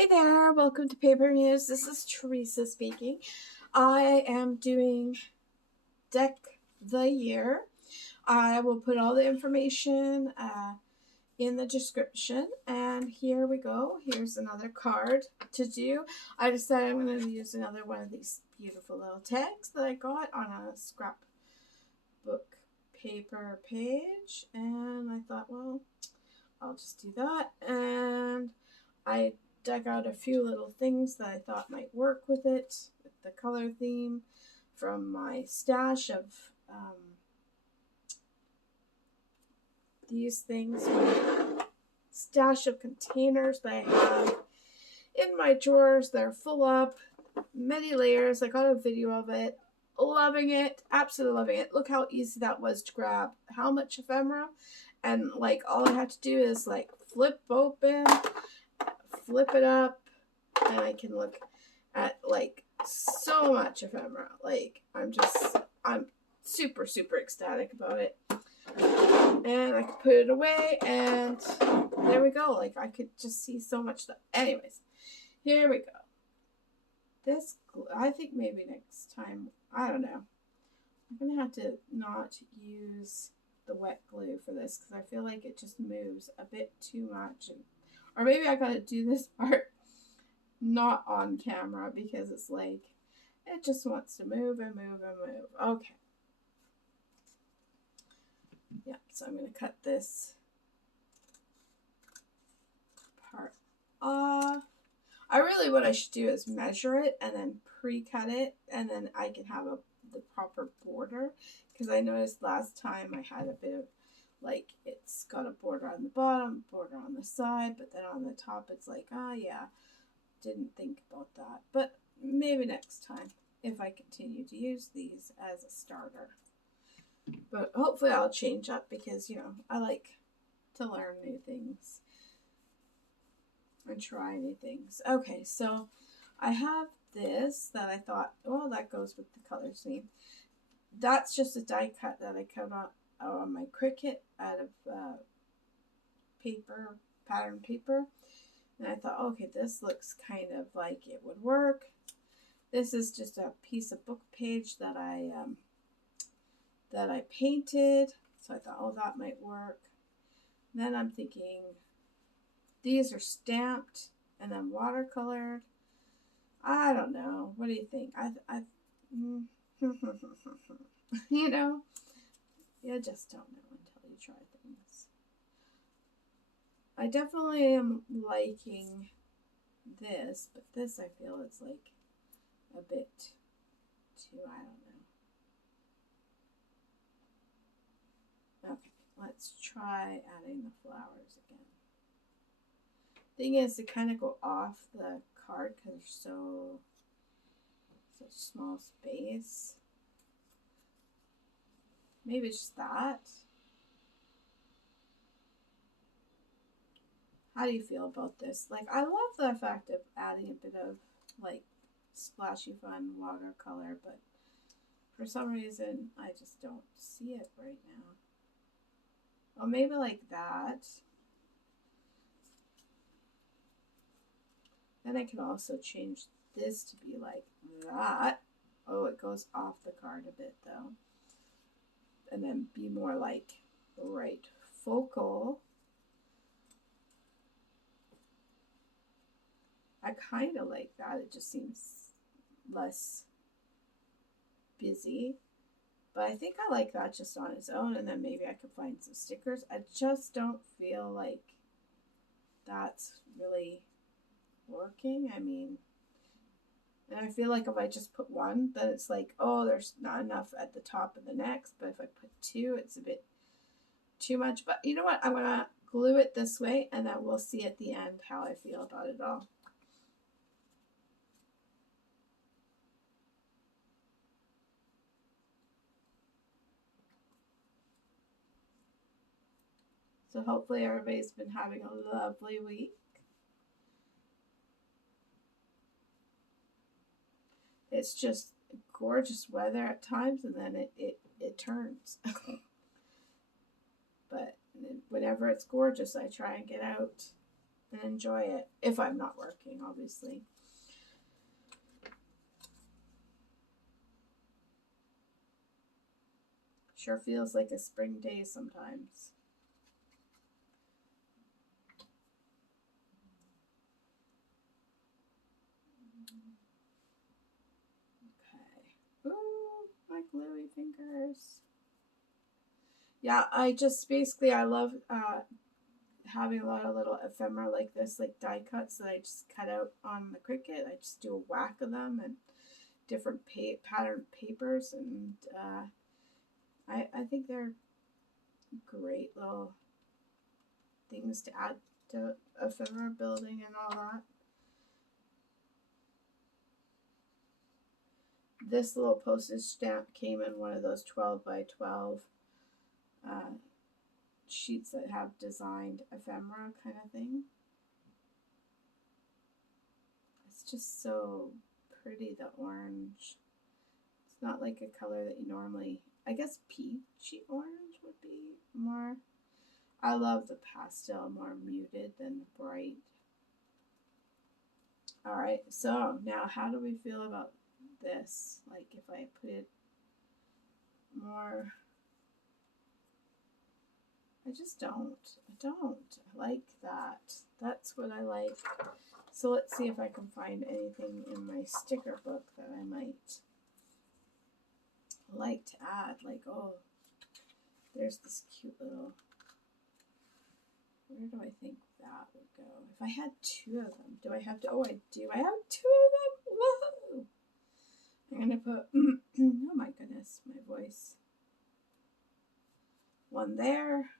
Hey there, welcome to Paper Muse. This is Teresa speaking. I am doing Deck the Year. I will put all the information in the description, and here we go. Here's another card to do. I decided I'm going to use another one of these beautiful little tags that I got on a scrapbook paper page, and I thought, well, I'll just do that. And I dug out a few little things that I thought might work with it, with the color theme, from my stash of these things, my stash of containers that I have in my drawers. They're full up, many layers. I got a video of it. Loving it, absolutely loving it. Look how easy that was to grab. How much ephemera, and like all I had to do is like flip open, flip it up, and I can look at like so much ephemera. Like I'm super ecstatic about it. And I could put it away, and there we go. Like I could just see so much stuff. Anyways, here we go. This, I think maybe next time, I don't know. I'm gonna have to not use the wet glue for this because I feel like it just moves a bit too much, or maybe I gotta do this part not on camera because it's like it just wants to move and move and move. Okay. Yeah, so I'm gonna cut this part off. What I should do is measure it and then pre-cut it, and then I can have the proper border, because I noticed last time I had a bit of like, it's got a border on the bottom, border on the side, but then on the top it's like, oh yeah, didn't think about that. But maybe next time, if I continue to use these as a starter. But hopefully I'll change up, because, you know, I like to learn new things and try new things. Okay, so I have this that I thought, oh, that goes with the color scheme. That's just a die cut that I cut on my Cricut out of paper, pattern paper. And I thought, okay, this looks kind of like it would work. This is just a piece of book page that I painted. So I thought, oh, that might work. And then I'm thinking, these are stamped and then watercolored. I don't know. What do you think? You know, you just don't know until you try things. I definitely am liking this, but this I feel is like a bit too, I don't know. Okay, let's try adding the flowers again. Thing is, to kind of go off the card because there's such small space. Maybe it's just that. How do you feel about this? Like, I love the effect of adding a bit of like splashy fun watercolor, but for some reason I just don't see it right now. Well, maybe like that. Then I can also change this to be like that. Oh, it goes off the card a bit though. And then be more like right focal. I kind of like that. It just seems less busy. But I think I like that just on its own, and then maybe I could find some stickers. I just don't feel like that's really working. I mean, and I feel like if I just put one, then it's like, oh, there's not enough at the top of the next. But if I put two, it's a bit too much. But you know what? I'm going to glue it this way, and then we'll see at the end how I feel about it all. So hopefully everybody's been having a lovely week. It's just gorgeous weather at times, and then it turns. But whenever it's gorgeous, I try and get out and enjoy it if I'm not working, obviously. Sure feels like a spring day sometimes. Okay. Ooh, my gluey fingers. Yeah, I just basically, I love having a lot of little ephemera like this, like die cuts that I just cut out on the Cricut. I just do a whack of them and different patterned papers, and I think they're great little things to add to ephemera building and all that. This little postage stamp came in one of those 12 by 12 sheets that have designed ephemera kind of thing. It's just so pretty, the orange. It's not like a color that you normally, I guess peachy orange would be more. I love the pastel, more muted than bright. Alright, so now how do we feel about this? Like if I put it more, I just don't. I like that. That's what I like. So let's see if I can find anything in my sticker book that I might like to add. Like, oh, there's this cute little, where do I think that would go? If I had two of them, do I have to, oh, I do. I have two of them. Whoa! I'm going to put, oh my goodness, my voice. One there.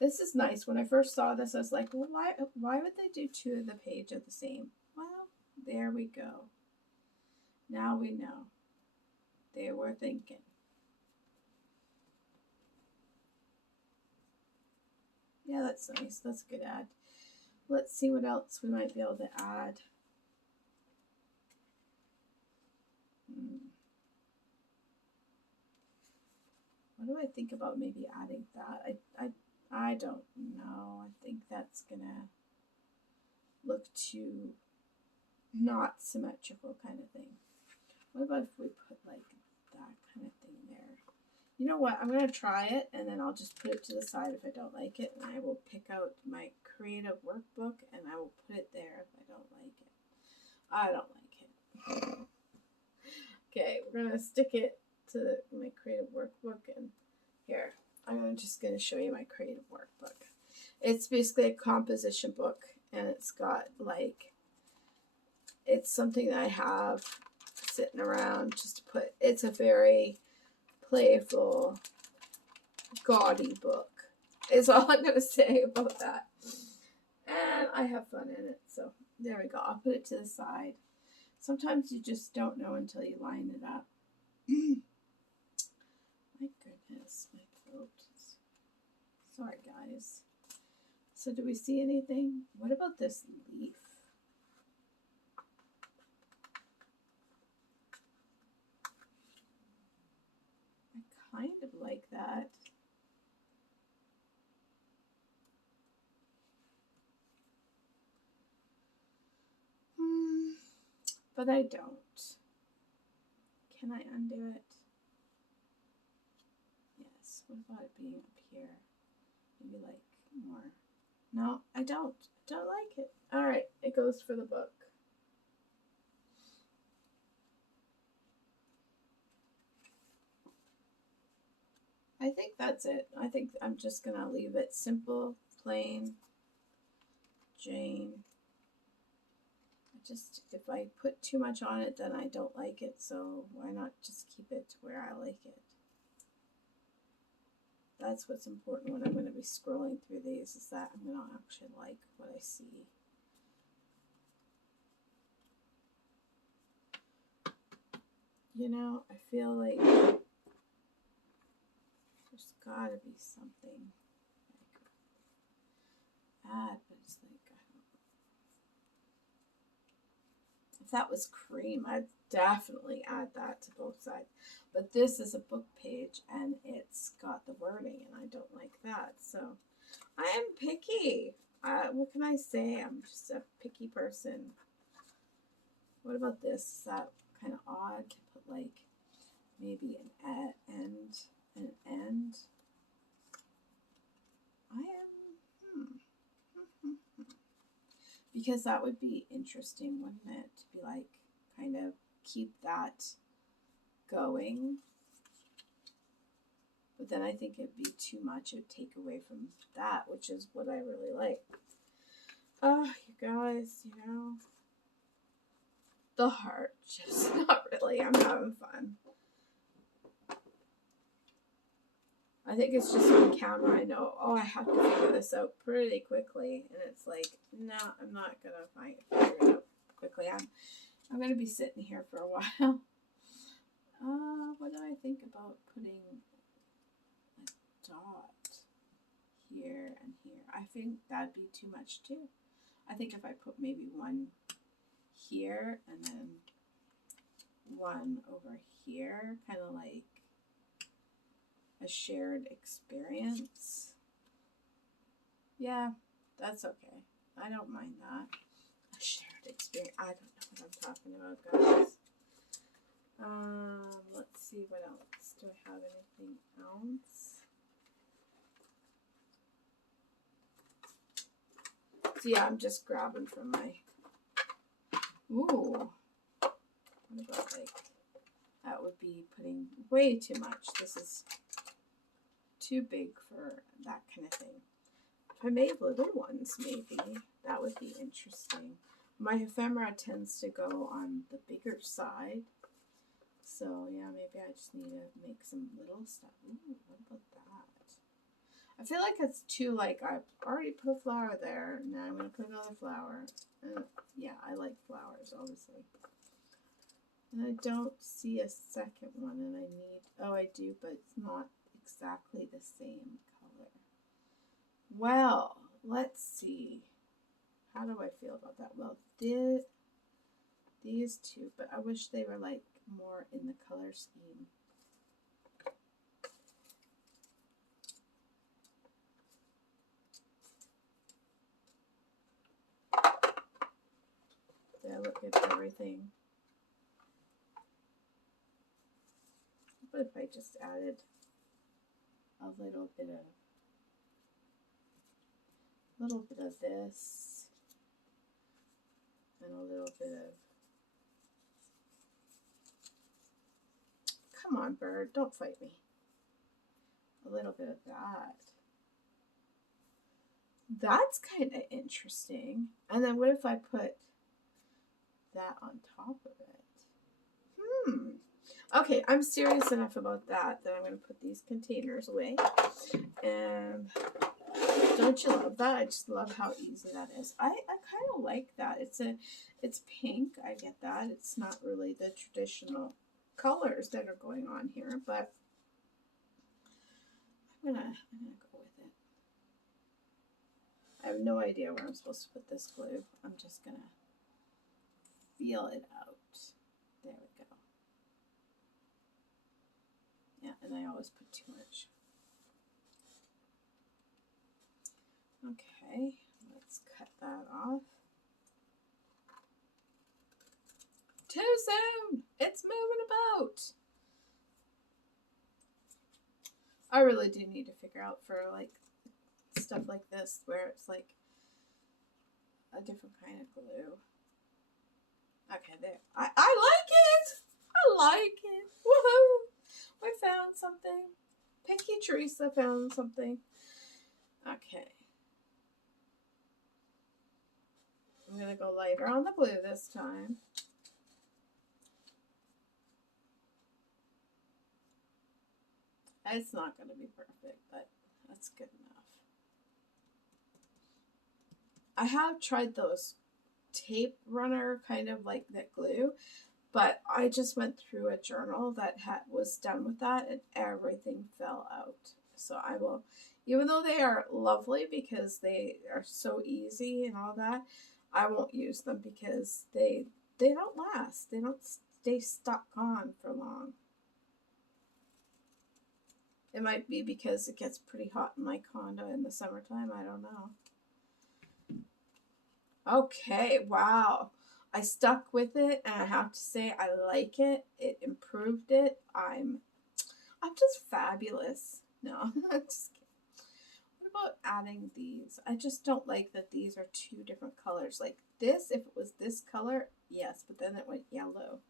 This is nice. When I first saw this, I was like, well, why would they do two of the page of the same? Well, there we go. Now we know. They were thinking. Yeah, that's nice. That's a good add. Let's see what else we might be able to add. What do I think about maybe adding that? I don't know. I think that's gonna look too not symmetrical kind of thing. What about if we put like that kind of thing there? You know what? I'm gonna try it and then I'll just put it to the side if I don't like it, and I will pick out my creative workbook and I will put it there if I don't like it. I don't like it. Okay, we're gonna stick it to my creative workbook, and here, I'm just going to show you my creative workbook. It's basically a composition book, and it's got like, it's something that I have sitting around just to put, it's a very playful, gaudy book, is all I'm going to say about that. And I have fun in it, so there we go. I'll put it to the side. Sometimes you just don't know until you line it up. My goodness, my throat. Sorry, guys. So do we see anything? What about this leaf? I kind of like that. But I don't. Can I undo it? Yes. What about it being up here? Maybe like more. No, I don't. I don't like it. All right, it goes for the book. I think that's it. I think I'm just going to leave it simple, plain, Jane. Just, if I put too much on it, then I don't like it, so why not just keep it to where I like it? That's what's important when I'm going to be scrolling through these, is that I'm going to actually like what I see. You know, I feel like there's got to be something I could add, but it's like, if that was cream, I'd definitely add that to both sides. But this is a book page, and it's got the wording, and I don't like that. So I am picky. what can I say? I'm just a picky person. What about this? Is that kind of odd to put like maybe an end and an end? Because that would be interesting, wouldn't it? To be like, kind of keep that going. But then I think it'd be too much. It would take away from that, which is what I really like. Oh, you guys, you know. The heart. Just not really. I'm having fun. I think it's just on camera. I know, oh, I have to figure this out pretty quickly. And it's like, no, I'm not going to figure it out quickly. I'm going to be sitting here for a while. What do I think about putting a dot here and here? I think that'd be too much too. I think if I put maybe one here and then one over here, kind of like a shared experience. Yeah, that's okay. I don't mind that. A shared experience. I don't know what I'm talking about, guys. Let's see what else. Do I have anything else? So yeah, I'm just grabbing from my. Ooh. What about like? That would be putting way too much. This is too big for that kind of thing. If I made little ones, maybe that would be interesting. My ephemera tends to go on the bigger side. So yeah, maybe I just need to make some little stuff. Ooh, what about that? I feel like it's too, like, I've already put a flower there. Now I'm going to put another flower. Yeah, I like flowers, obviously. And I don't see a second one, and I need, oh, I do, but it's not exactly the same color. Well, let's see. How do I feel about that? Well, these two, but I wish they were like more in the color scheme. Did I look at everything? What if I just added a little bit of this and a little bit of, come on bird, don't fight me. A little bit of that. That's kind of interesting. And then what if I put that on top of it? Okay, I'm serious enough about that I'm going to put these containers away. And don't you love that? I just love how easy that is. I kind of like that. It's pink. I get that. It's not really the traditional colors that are going on here, but I'm gonna go with it. I have no idea where I'm supposed to put this glue. I'm just gonna feel it out. There we go. Yeah, and I always put too much. Okay, let's cut that off. Too soon! It's moving about! I really do need to figure out for like stuff like this where it's like a different kind of glue. Okay, there. I like it! I like it! Woohoo! I found something. Picky Teresa found something. Okay. I'm going to go lighter on the glue this time. It's not going to be perfect, but that's good enough. I have tried those tape runner kind of like that glue, but I just went through a journal that was done with that and everything fell out. So I will, even though they are lovely because they are so easy and all that, I won't use them because they don't last. They don't stay stuck on for long. It might be because it gets pretty hot in my condo in the summertime. I don't know. Okay, wow. I stuck with it, and I have to say I like it. It improved it. I'm just fabulous. No, I'm just kidding. What about adding these? I just don't like that these are two different colors. Like this, if it was this color, yes, but then it went yellow.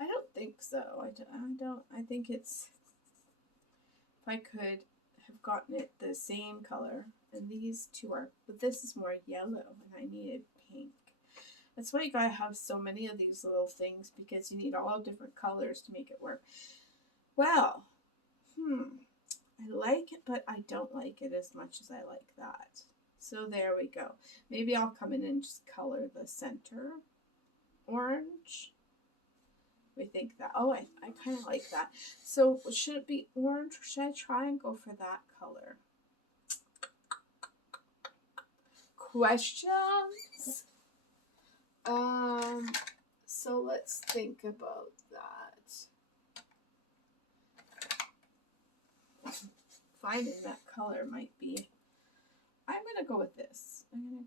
I don't think so. I think it's, if I could have gotten it the same color, and these two are, but this is more yellow, and I needed pink. That's why you gotta have so many of these little things, because you need all different colors to make it work. Well, I like it, but I don't like it as much as I like that. So there we go. Maybe I'll come in and just color the center orange. We think that, oh, I kind of like that. So should it be orange, or should I try and go for that color? Questions? So let's think about that. Finding that color might be, I'm gonna go with this. And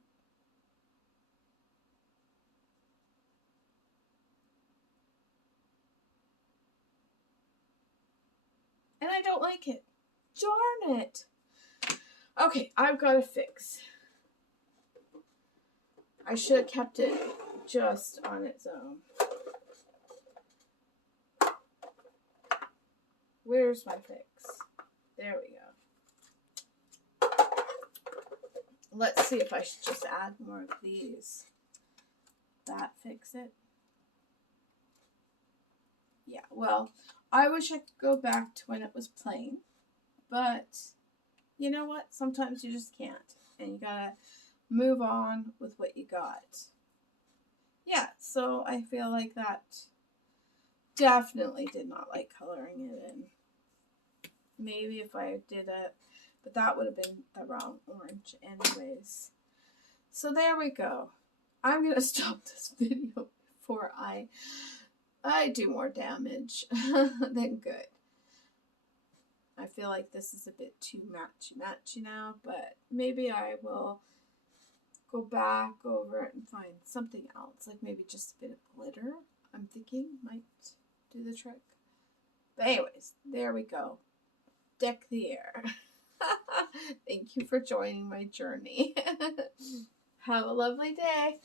I don't like it. Darn it. Okay, I've got to fix. I should have kept it just on its own. Where's my fix? There we go. Let's see if I should just add more of these. That fix it? Yeah, well, I wish I could go back to when it was plain. But, you know what? Sometimes you just can't. And you gotta move on with what you got. Yeah, so I feel like that definitely did not like coloring it in. Maybe if I did it, but that would have been the wrong orange anyways. So there we go. I'm going to stop this video before I do more damage than good. I feel like this is a bit too matchy now, but maybe I will go back over it and find something else, like maybe just a bit of glitter. I'm thinking might do the trick. But anyways, there we go. Deck the air. Thank you for joining my journey. Have a lovely day.